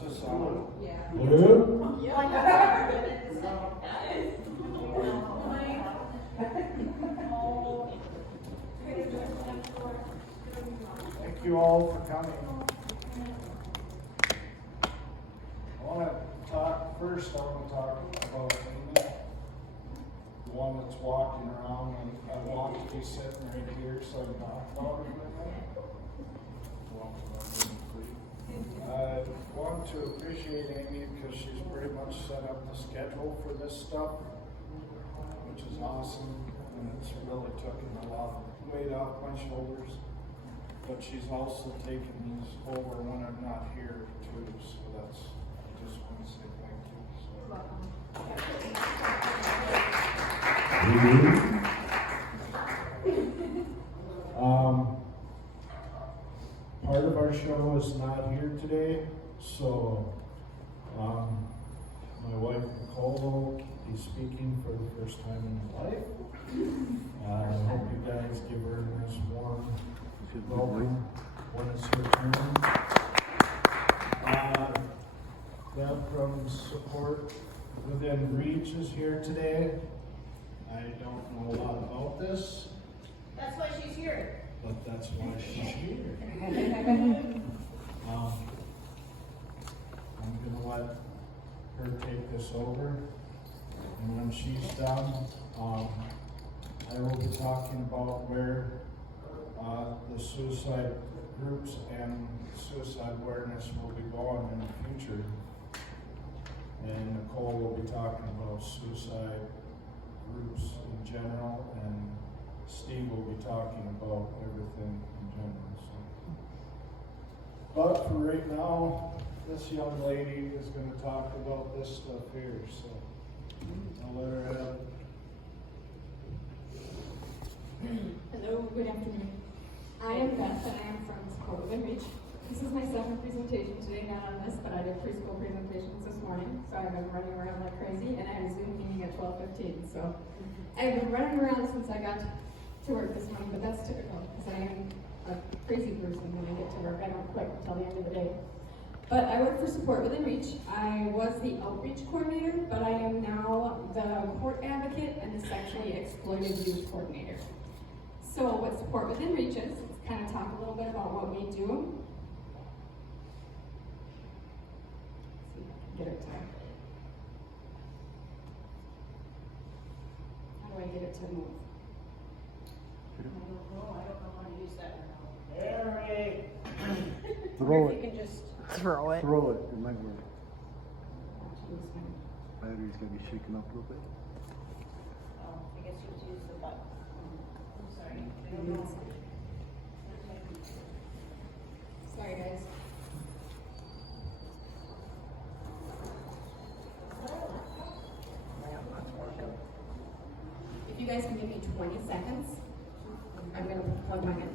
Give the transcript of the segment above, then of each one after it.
this on? Yeah. Thank you all for coming. I want to talk first. I want to talk about Amy, the one that's walking around, and I want to be sitting right here so I can talk about her. I want to appreciate Amy because she's pretty much set up the schedule for this stuff, which is awesome, and it's really taken a lot of weight off my shoulders. But she's also taken these over when I'm not here too, so that's, I just want to say thank you. Part of our show is not here today, so my wife Nicole will be speaking for the first time in her life. I hope you guys give her a nice warm welcome when it's her turn. Deb from Support Within Reach is here today. I don't know a lot about this, That's why she's here. but that's why she's here. I'm gonna let her take this over, and when she's done, I will be talking about where the suicide groups and suicide awareness will be going in the future. And Nicole will be talking about suicide groups in general, and Steve will be talking about everything in general. So. But for right now, this young lady is going to talk about this stuff here, so I'll let her have it. Hello, good afternoon. I am Beth and I am from Support Within Reach. This is my second presentation today, not on this, but I did preschool presentations this morning, so I've been running around like crazy, and I have a Zoom meeting at 12:15, so I've been running around since I got to work this morning, but that's typical, because I am a crazy person when I get to work. I don't quit until the end of the day. But I work for Support Within Reach. I was the outreach coordinator, but I am now the court advocate and the sexually exploited youth coordinator. So what Support Within Reach is, let's kind of talk a little bit about what we do. Let's see if I can get it to, how do I get it to move? I don't know how to use that right now. Harry! Throw Or if it. you can just, Throw it. Throw it. It might work. Use my- Battery's gonna be shaken up a little bit. I guess you just use the button. I'm sorry. I don't know. Sorry guys. If you guys can give me 20 seconds, I'm gonna plug mine in.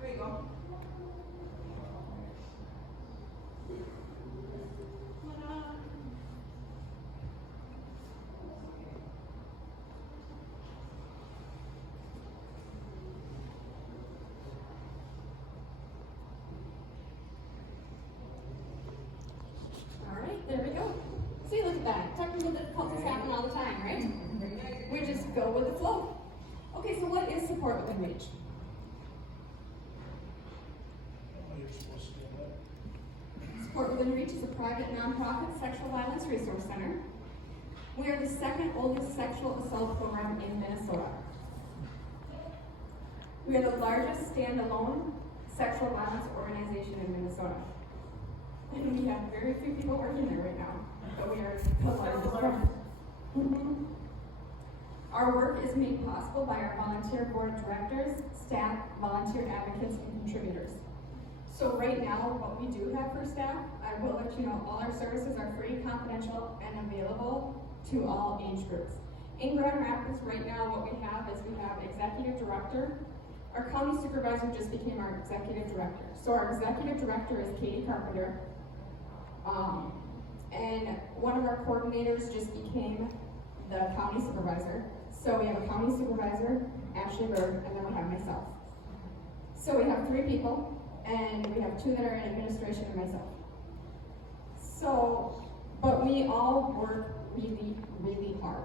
There you go. All right, there we go. See, look at that. Technical difficulties happen all the time, right? We just go with the flow. Okay, so what is Support Within Reach? You're supposed to do that. Port Within Reach is a private nonprofit sexual violence resource center. We are the second oldest sexual assault program in Minnesota. We are the largest standalone sexual violence organization in Minnesota. And we have very few people working there right now, but we are the largest one. Mhm. Our work is made possible by our volunteer board of directors, staff, volunteer advocates, and contributors. So right now, what we do have for staff, I will let you know, all our services are free, confidential, and available to all age groups. In Grand Rapids, right now, what we have is we have executive director. Our county supervisor just became our executive director. So our executive director is Katie Carpenter. And one of our coordinators just became the county supervisor. So we have a county supervisor, Ashley Bird, and then we have myself. So we have 3 people, and we have 2 that are in administration and myself. So, but we all work really, really hard.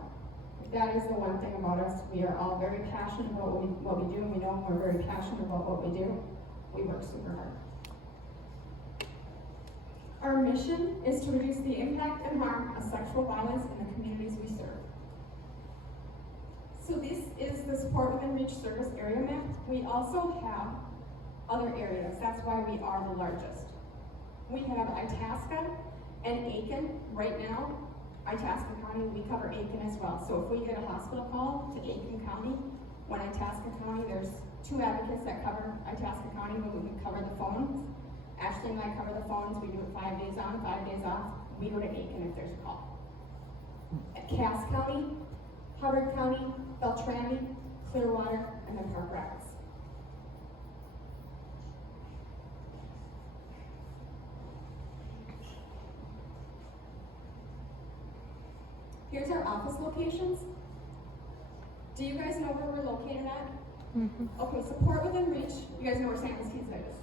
That is the one thing about us. We are all very passionate about what we do, and we know we're very passionate about what we do. We work super hard. Our mission is to reduce the impact and harm of sexual violence in the communities we serve. So this is the Port Within Reach service area map. We also have other areas. That's why we are the largest. We have Itasca and Aiken right now. Itasca County, we cover Aiken as well. So if we get a hospital call to Aiken County, when Itasca County, there's 2 advocates that cover Itasca County, when we cover the phones. Ashley and I cover the phones. We do it 5 days on, 5 days off. We go to Aiken if there's a call. At Cass County, Hubbard County, Beltrami, Clearwater, and then Park Rapids. Here's our office locations. Do you guys know where we're located at? Okay, so Port Within Reach, you guys know where Sandy's Pizza is?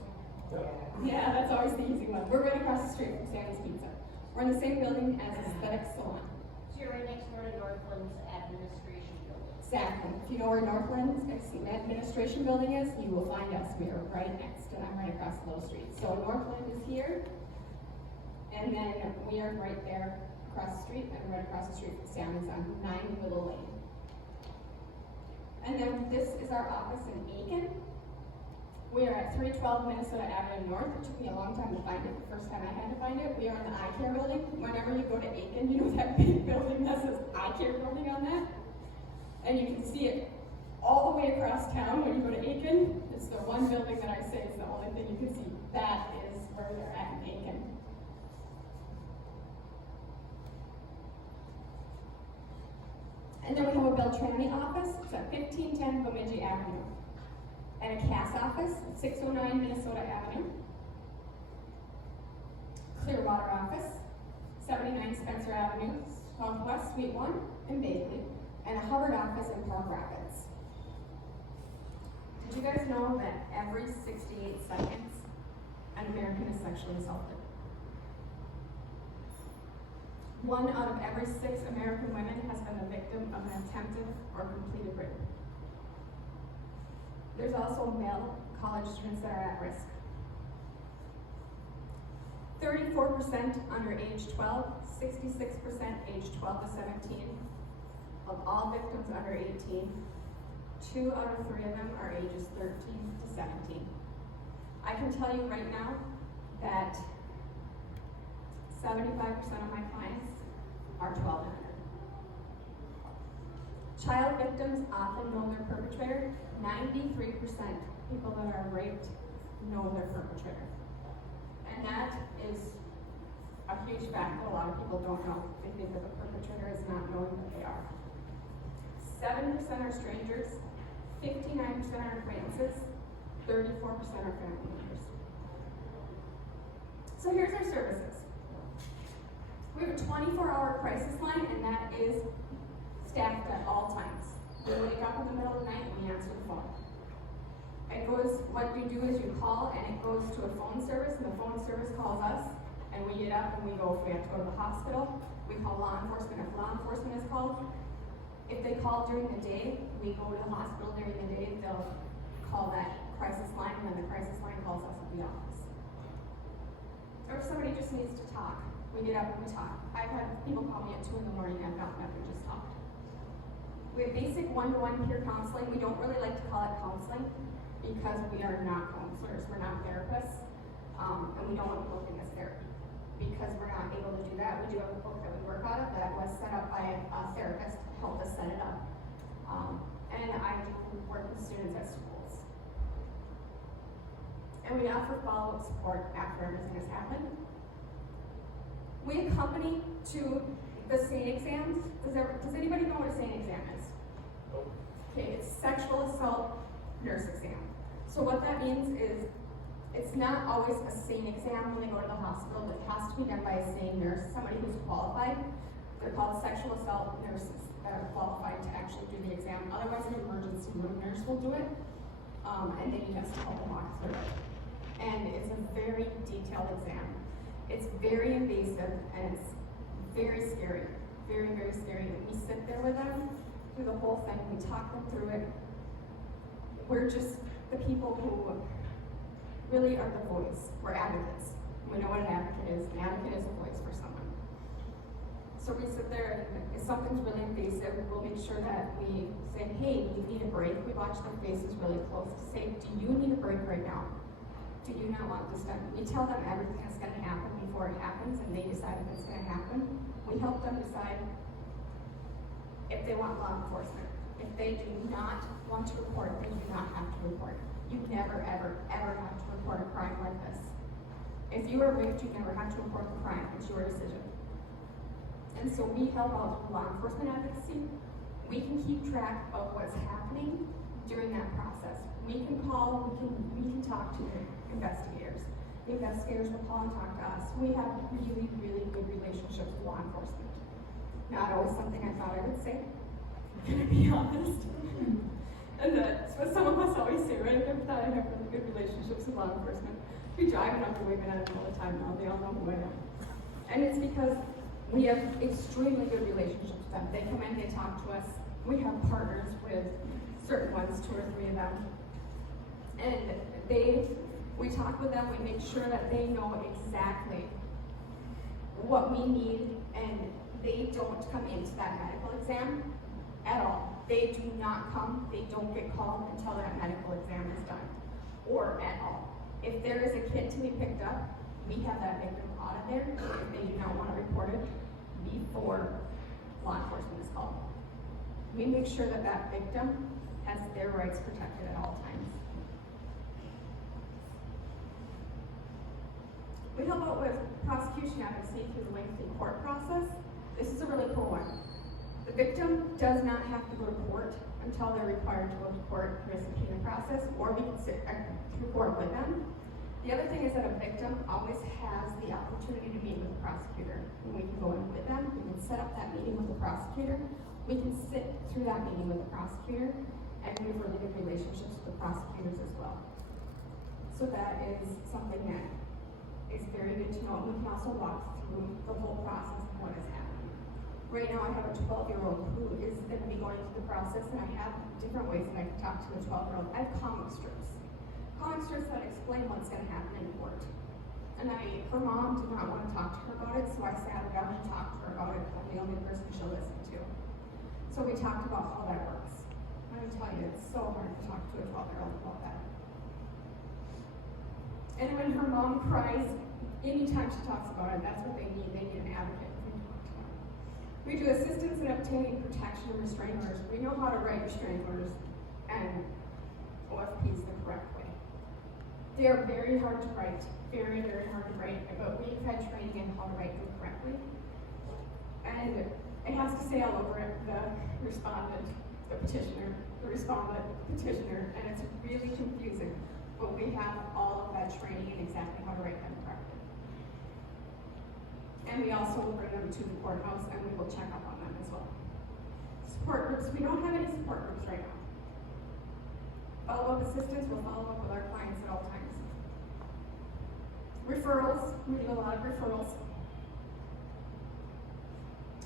Yeah, that's always the easy one. We're right across the street from Sandy's Pizza. We're in the same building as Aesthetic Salon. So you're right next door to Northland's administration building. Exactly. If you know where Northland's administration building is, you will find us. We are right next, and I'm right across the little street. So Northland is here, and then we are right there across the street, and right across the street from Sandy's on 9 Willow Lane. And then this is our office in Aiken. We are at 312 Minnesota Avenue North. It took me a long time to find it. The first time I had to find it. We are in the eye care building. Whenever you go to Aiken, you know that big building that says eye care building on that? And you can see it all the way across town when you go to Aiken. It's the one building that I say is the only thing you can see. That is where they're at in Aiken. And then we have a Beltrami office. It's at 1510 Bemidji Avenue. And a Cass office at 609 Minnesota Avenue. Clearwater office, 79 Spencer Avenue, Southwest Suite 1 in Bailey. And a Hubbard office in Park Rapids. Did you guys know that every 68 seconds, an American is sexually assaulted? 1 out of every 6 American women has been the victim of an attempted or completed rape. There's also male college students that are at risk. 34% under age 12, 66% age 12 to 17. Of all victims under 18, 2 out of 3 of them are ages 13 to 17. I can tell you right now that 75% of my clients are 12 and under. Child victims often know their perpetrator. 93% people that are raped know their perpetrator. And that is a huge fact that a lot of people don't know. They think that the perpetrator is not knowing that they are. 7% are strangers, 59% are acquaintances, 34% are family members. So here's our services. We have a 24-hour crisis line, and that is staffed at all times. We wake up in the middle of the night and we answer the phone. It goes, what you do is you call and it goes to a phone service, and the phone service calls us, and we get up and we go. If we have to go to the hospital, we call law enforcement. If law enforcement is called, if they call during the day, we go to the hospital during the day. They'll call that crisis line, and then the crisis line calls us at the office. Or if somebody just just needs to talk. We get up and we talk. I've had people call me at 2 in the morning and I've gotten up and just talked. We have basic one-to-one peer counseling. We don't really like to call it counseling because we are not counselors, we're not therapists, and we don't want to look in as therapy. Because we're not able to do that, we do have a book that we work out of that was set up by a therapist, helped us set it up. And I do work with students at schools. And we offer follow-up support after everything has happened. We accompany to the SANE exams. Does anybody know what a SANE exam is? Nope. Okay, it's sexual assault nurse exam. So what that means is, it's not always a SANE exam when they go to the hospital. It has to be done by a SANE nurse, somebody who's qualified. They're called sexual assault nurses that are qualified to actually do the exam. Otherwise, an emergency room nurse will do it, and they need us to help them walk through it. And it's a very detailed exam. It's very invasive, and it's very scary, very, very scary. And we sit there with them through the whole thing. We talk them through it. We're just the people who really are the voice. We're advocates. We know what an advocate is. An advocate is a voice for someone. So we sit there, and if something's really invasive, we'll make sure that we say, hey, you need a break. We watch their faces really close to say, do you need a break right now? Do you not want this done? We tell them everything that's going to happen before it happens, and they decide if it's going to happen. We help them decide if they want law enforcement. If they do not want to report, they do not have to report. You never, ever, ever have to report a crime like this. If you are raped, you never have to report the crime. It's your decision. And so we help out with law enforcement advocacy. We can keep track of what's happening during that process. We can call, we can talk to investigators. The investigators will call and talk to us. We have really, really good relationships with law enforcement. Not always something I thought I would say, I'm gonna be honest. And that's what some of us always say, right? I thought I have really good relationships with law enforcement. We drive enough the women at it all the time now, they all know who I am. And it's because we have extremely good relationships with them. They come in, they talk to us. We have partners with certain ones, 2 or 3 of them. And we talk with them, we make sure that they know exactly what we need, and they don't come into that medical exam at all. They do not come, they don't get called until that medical exam is done, or at all. If there is a kid to be picked up, we have that victim out of there if they do not want to report it before law enforcement is called. We make sure that that victim has their rights protected at all times. We help out with prosecution advocacy through the lengthy court process. This is a really cool one. The victim does not have to go to court until they're required to go to court through a subpoena process, or we can sit through court with them. The other thing is that a victim always has the opportunity to meet with the prosecutor. And we can go in with them, we can set up that meeting with the prosecutor, we can sit through that meeting with the prosecutor, and we have really good relationships with the prosecutors as well. So that is something that is very good to know. We can also walk through the whole process of what is happening. Right now I have a 12-year-old who is going to be going through the process, and I have different ways that I can talk to a 12-year-old. I have comic strips that explain what's going to happen in court. And her mom did not want to talk to her about it, so I sat her down and talked to her about it. I'm the only person she'll listen to. So we talked about how that works. I'm going to tell you, it's so hard to talk to a 12-year-old about that. And when her mom cries, anytime she talks about it, that's what they need. They need an advocate who can talk to them. We do assistance in obtaining protection and restraining orders. We know how to write restraining orders and OFPs the correct way. They are very hard to write, very, very hard to write, but we've had training in how to write them correctly. And it has to say all over it, the respondent, the petitioner, the respondent, petitioner, and it's really confusing. But we have all of that training in exactly how to write them correctly. And we also will bring them to the courthouse and we will check up on them as well. Support groups, we don't have any support groups right now. Follow-up assistance, we'll follow up with our clients at all times. Referrals, we do a lot of referrals.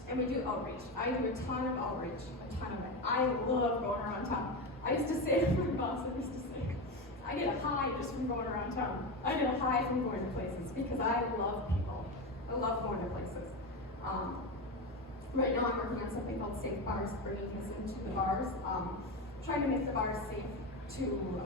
And we do outreach. I do a ton of outreach, a ton of it. I love going around town. I used to say to my boss, I used to say, I get a high just from going around town. I get a high from going to places because I love people. I love going to places. Right now I'm working on something called Safe Bars, bringing this into the bars. Trying to make the bars safe to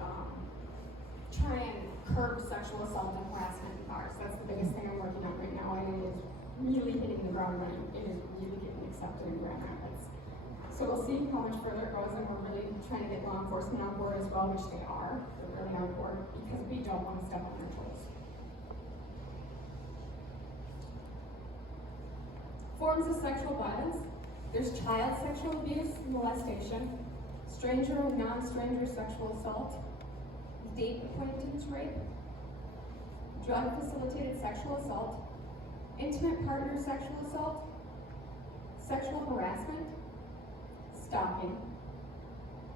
try and curb sexual assault and harassment in bars. That's the biggest thing I'm working on right now, and it is really hitting the ground running. It is really getting accepted in Grand Rapids. So we'll see how much further it goes, and we're really trying to get law enforcement on board as well, which they are. They're really on board because we don't want to step on their toes. Forms of sexual violence. There's child sexual abuse, molestation, stranger and non-stranger sexual assault, date acquaintance rape, drug-facilitated sexual assault, intimate partner sexual assault, sexual harassment, stalking,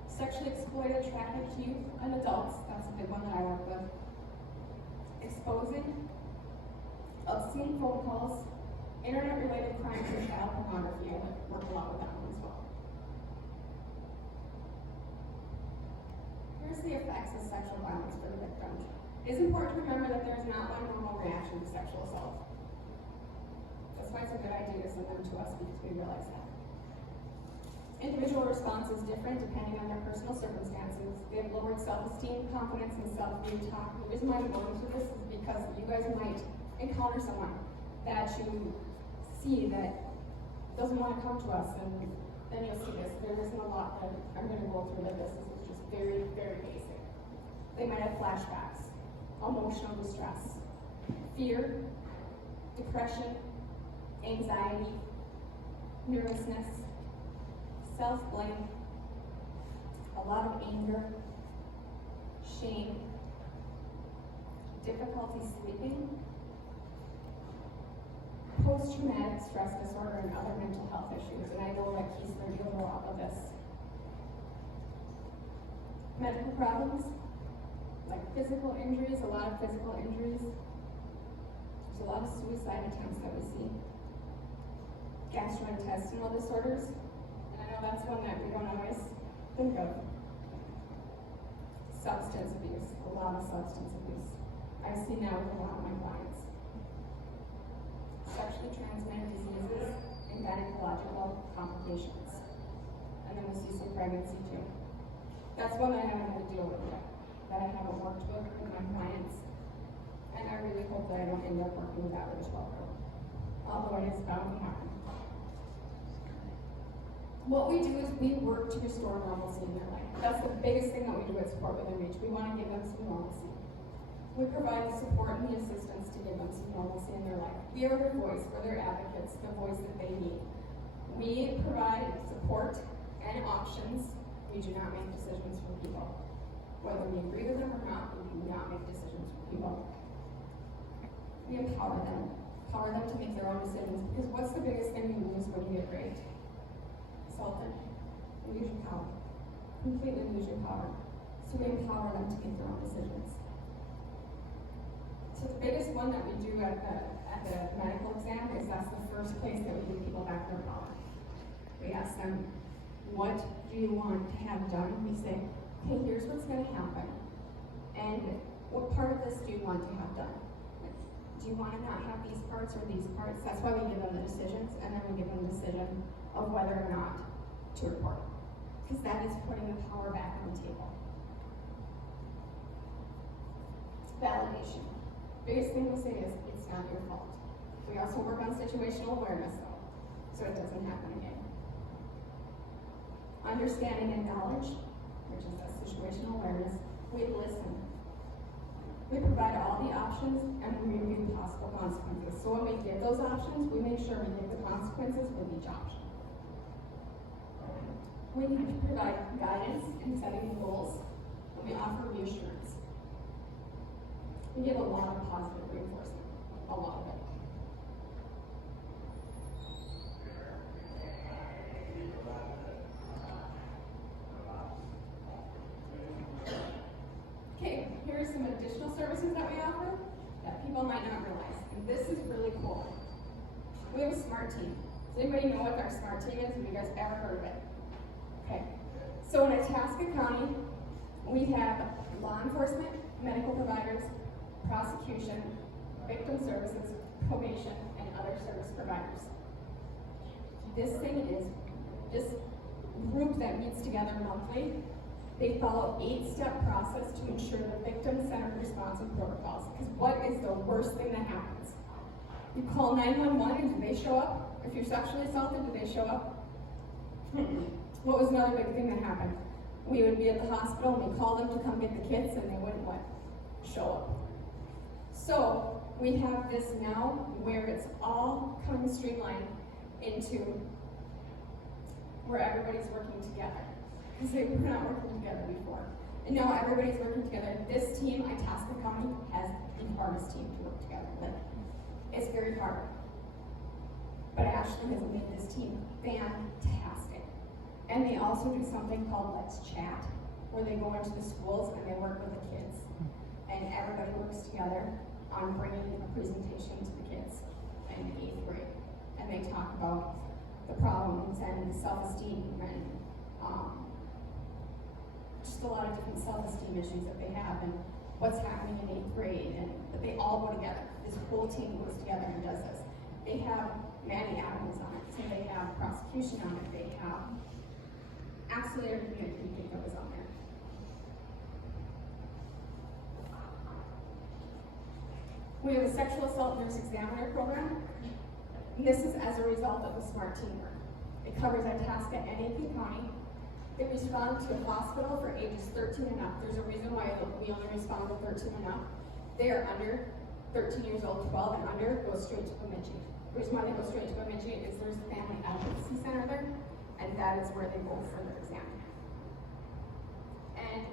sexually exploited trafficked youth and adults, that's a big one that I work with, exposing, obscene phone calls, internet-related crimes and child pornography. I work a lot with that one as well. Here's the effects of sexual violence for the victim. It's important to remember that there is not one normal reaction to sexual assault. That's why it's a good idea to send them to us, because we realize that. Individual response is different depending on their personal circumstances. They have lowered self-esteem, confidence, and self-view talk. The reason why I'm going through this is because you guys might encounter someone that you see that doesn't want to come to us, and then you'll see this. There isn't a lot that I'm going to go through like this. This is just very, very basic. They might have flashbacks, emotional distress, fear, depression, anxiety, nervousness, self-blame, a lot of anger, shame, difficulty sleeping, post-traumatic stress disorder, and other mental health issues. And I know that Keesler deals a lot of this. Medical problems, like physical injuries, a lot of physical injuries. There's a lot of suicide attempts that we see. Gastrointestinal disorders. That's one that we don't always think of. Substance abuse, a lot of substance abuse. I see now with a lot of my clients. Sexually transmitted diseases and gynecological complications. And then we'll see some pregnancy too. That's one I haven't had to deal with yet, that I haven't worked with my clients. And I really hope that I don't end up working with that as well, although it is bound to happen. What we do is we work to restore normalcy in their life. That's the biggest thing that we do at Support Within Reach. We want to give them some normalcy. We provide the support and the assistance to give them some normalcy in their life. We are their voice, we're their advocates, the voice that they need. We provide support and options. We do not make decisions for people. Whether we agree with them or not, we do not make decisions for people. We empower them to make their own decisions, because what's the biggest thing you lose when you get raped? Assaulted. You lose your power. Completely lose your power. So we empower them to make their own decisions. So the biggest one that we do at the medical exam is that's the first place that we give people back their power. We ask them, what do you want to have done? We say, okay, here's what's going to happen. And what part of this do you want to have done? Do you want to not have these parts or these parts? That's why we give them the decisions, and then we give them the decision of whether or not to report. Because that is putting the power back on the table. Validation. Biggest thing we say is, it's not your fault. We also work on situational awareness though, so it doesn't happen again. Understanding and knowledge, which is that situational awareness. We listen. We provide all the options and we review possible consequences. So when we give those options, we make sure we give the consequences with each option. We provide guidance in setting goals, and we offer reassurance. We give a lot of positive reinforcement, a lot of it. Okay, here are some additional services that we offer that people might not realize. And this is really cool. We have a SMART team. Does anybody know what our SMART team is? Have you guys ever heard of it? Okay. So in Itasca County, we have law enforcement, medical providers, prosecution, victim services, probation, and other other service providers. This thing is, this group that meets together monthly, they follow 8-step process to ensure the victim-centered response and protocols. Because what is the worst thing that happens? You call 911 and do they show up? If you're sexually assaulted, do they show up? What was another big thing that happened? We would be at the hospital and we call them to come get the kids and they wouldn't what? Show up. So we have this now where it's all coming streamlined into where everybody's working together. Because they were not working together before. And now everybody's working together. This team, Itasca County, has the hardest team to work together with. It's very hard. But Ashley has made this team fantastic. And they also do something called Let's Chat, where they go into the schools and they work with the kids. And everybody works together on bringing a presentation to the kids in 8th grade. And they talk about the problems and self-esteem and just a lot of different self-esteem issues that they have and what's happening in 8th grade, and but they all go together. This whole team goes together and does this. They have Maddie Adams on it, so they have prosecution on it, they have absolutely everything that you think that was on there. We have a sexual assault nurse examiner program. And this is as a result of the SMART teamwork. It covers Itasca and AP County. They respond to a hospital for ages 13 and up. There's a reason why we only respond to 13 and up. They are under 13 years old, 12 and under, go straight to Bemidji. The reason why they go straight to Bemidji is there's a family advocacy center there, and that is where they go for their exam. And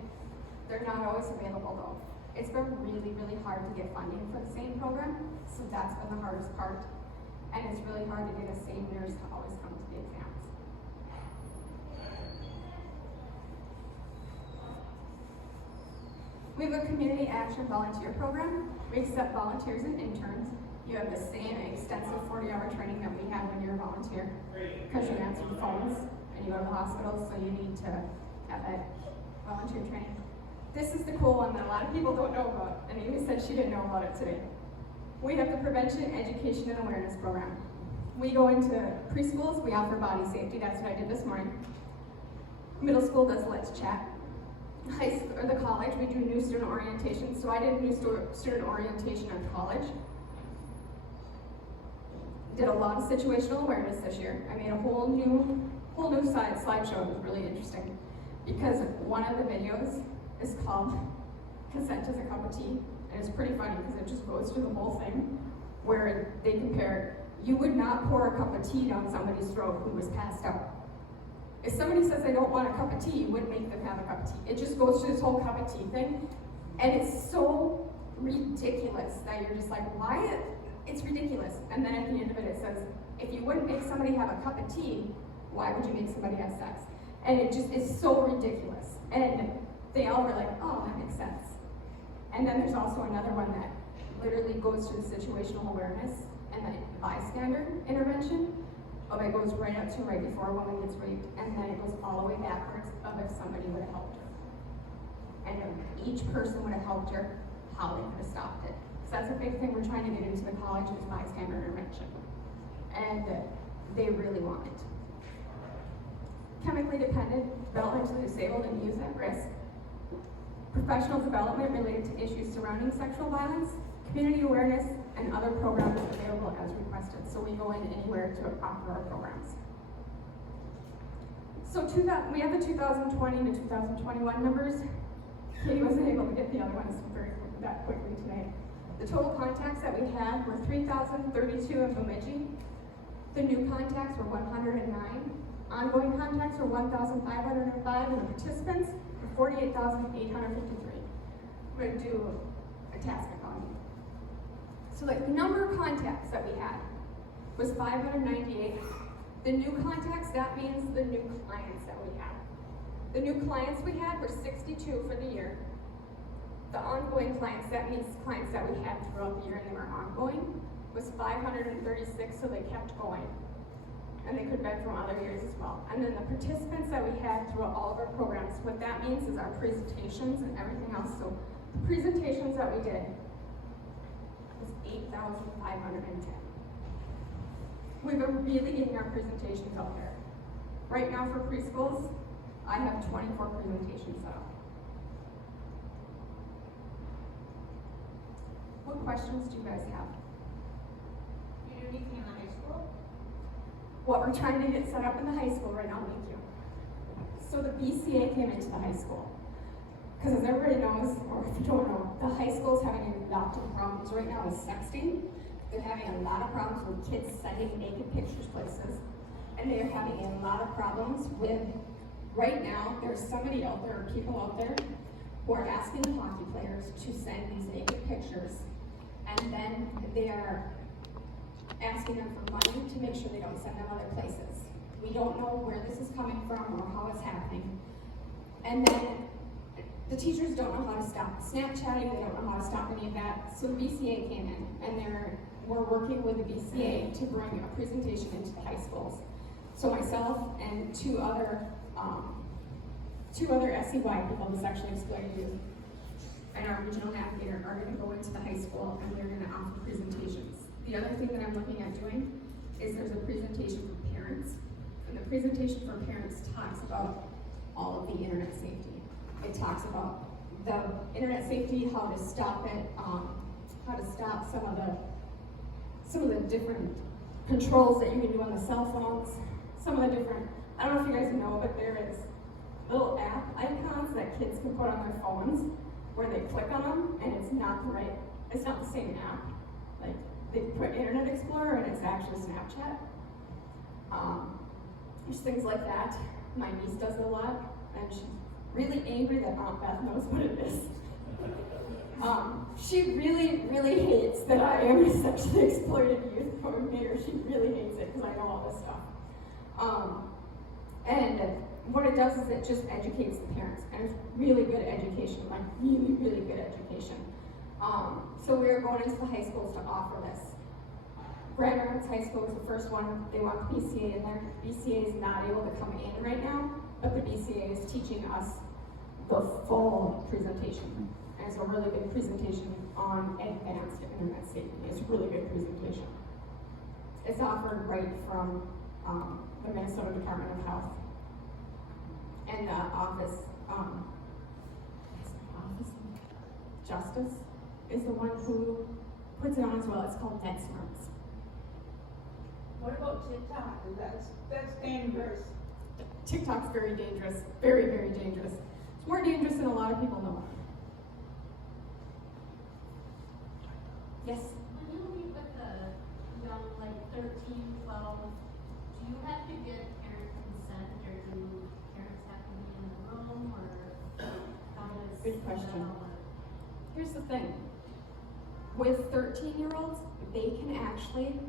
they're not always available though. It's been really, really hard to get funding for the same program, so that's been the hardest part. And it's really hard to get a same nurse to always come to the exams. We have a community action volunteer program. We accept volunteers and interns. You have the same extensive 40-hour training that we have when you're a volunteer, because you answer the phones and you go to the hospital, so you need to have that volunteer training. This is the cool one that a lot of people don't know about, and Amy said she didn't know about it today. We have the Prevention, Education, and Awareness Program. We go into preschools, we offer body safety, that's what I did this morning. Middle school does Let's Chat. High school, or the college, we do new student orientation. So I did new student orientation at college. Did a lot of situational awareness this year. I made a whole new slideshow. It was really interesting because one of the videos is called Consent is a Cup of Tea. And it's pretty funny because it just goes through the whole thing where they compare, you would not pour a cup of tea down somebody's throat who was passed out. If somebody says they don't want a cup of tea, you wouldn't make them have a cup of tea. It just goes through this whole cup of tea thing. And it's so ridiculous that you're just like, why? It's ridiculous. And then at the end of it, it says, if you wouldn't make somebody have a cup of tea, why would you make somebody have sex? And it just is so ridiculous. And they all were like, oh, that makes sense. And then there's also another one that literally goes to the situational awareness and the bystander intervention. Of it goes right up to right before a woman gets raped, and then it goes all the way backwards of if somebody would have helped her. And if each person would have helped her, how they could have stopped it. So that's a big thing we're trying to get into the college is bystander intervention. And they really want it. Chemically dependent, developmentally disabled, and youth at risk. Professional development related to issues surrounding sexual violence, community awareness, and other programs available as requested. So we go in anywhere to offer our programs. So we have the 2020 to 2021 numbers. Katie wasn't able to get the other ones that quickly today. The total contacts that we had were 3,032 in Bemidji. The new contacts were 109. Ongoing contacts were 1,505, and the participants were 48,853. We're going to do Itasca County. So the number of contacts that we had was 598. The new contacts, that means the new clients that we had. The new clients we had were 62 for the year. The ongoing clients, that means clients that we had throughout the year and they were ongoing, was 536, so they kept going. And they could have been from other years as well. And then the participants that we had throughout all of our programs, what that means is our presentations and everything else. So the presentations that we did was 8,510. we've been really getting our presentations out there. Right now for preschools, I have 24 presentations set up. What questions do you guys have? You do anything in the high school? What we're trying to get set up in the high school right now, thank you. So the BCA came into the high school. Because as everybody knows, or if you don't know, the high school is having a lot of problems right now with sexting. They're having a lot of problems with kids sending naked pictures places. And they're having a lot of problems with, right now, there's somebody out there, or people out there, who are asking the hockey players to send these naked pictures. And then they are asking them for money to make sure they don't send them other places. We don't know where this is coming from or how it's happening. And then the teachers don't know how to stop Snapchatting, they don't know how to stop any of that. So the BCA came in and we're working with the BCA to bring a presentation into the high schools. So myself and two other SCY people, the sexually exploited youth, and our regional navigator are going to go into the high school and they're going to offer presentations. The other thing that I'm looking at doing is there's a presentation for parents, and the presentation for parents talks about all of the internet safety. It talks about the internet safety, how to stop it, how to stop some of the different controls that you can do on the cell phones, some of the different, I don't know if you guys know, but there is little app icons that kids can put on their phones where they click on them and it's not the same app. Like they put Internet Explorer and it's actually Snapchat. There's things like that. My niece does it a lot and she's really angry that Aunt Beth knows what it is. She really, really hates that I am a sexually exploited youth coordinator. She really hates it because I know all this stuff. And what it does is it just educates the parents, and it's really good education, like really, really good education. So we're going into the high schools to offer this. Grand Rapids High School is the first one. They want the BCA in there. BCA is not able to come in right now, but the BCA is teaching us the full presentation. And it's a really good presentation on advanced internet safety. It's a really good presentation. It's offered right from the Minnesota Department of Health. And the Office of Justice is the one who puts it on as well. It's called NetSmarts. What about TikTok? That's dangerous. TikTok's very dangerous. Very, very dangerous. It's more dangerous than a lot of people know. Yes? When you meet with the young, like 13, 12, do you have to get parent consent, or do parents have to be in the room, or how does Good question. that all work? Here's the thing. With 13-year-olds, they can actually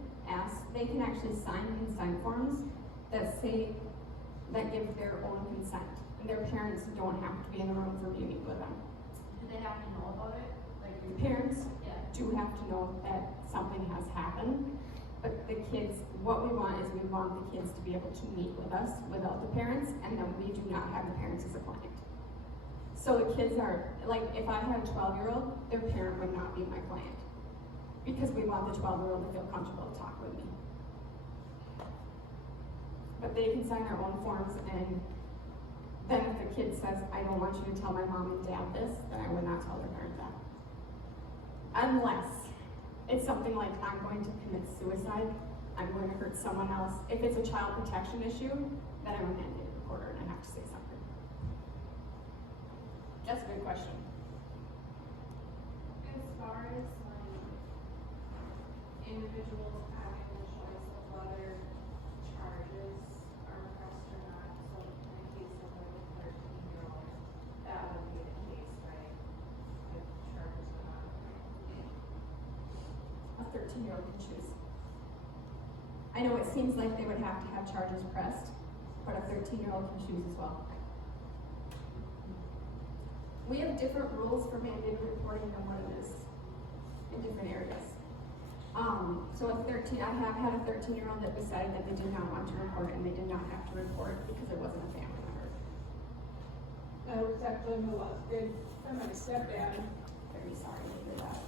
sign consent forms that give their own consent. And their parents don't have to be in the room for meeting with them. Do they have to know about it? Like The parents yeah. do have to know that something has happened, but the kids, what we want is we want the kids to be able to meet with us without the parents, and then we do not have the parents as a client. So the kids are, like, if I had a 12-year-old, their parent would not be my client, because we want the 12-year-old to feel comfortable to talk with me. But they can sign their own forms, and then if the kid says, I don't want you to tell my mom and dad this, then I would not tell their parent that. Unless it's something like, I'm going to commit suicide, I'm going to hurt someone else. If it's a child protection issue, then I'm a mandated reporter and I have to say something. That's a good question. As far as like individuals having the choice of whether charges are pressed or not, so in the case of like a 13-year-old, that would be the case, right? If charges are not. A 13-year-old can choose. I know it seems like they would have to have charges pressed, but a 13-year-old can choose as well. We have different rules for mandated reporting than what it is in different areas. So I have had a 13-year-old that decided that they did not want to report and they did not have to report because it wasn't a family member. That was actually molested for my stepdad. Very sorry to hear that.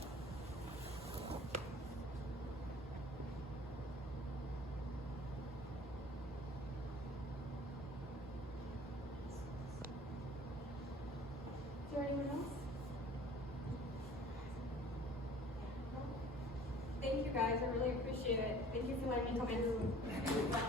there anyone else? Thank you guys, I really appreciate it. Thank you for letting me come in.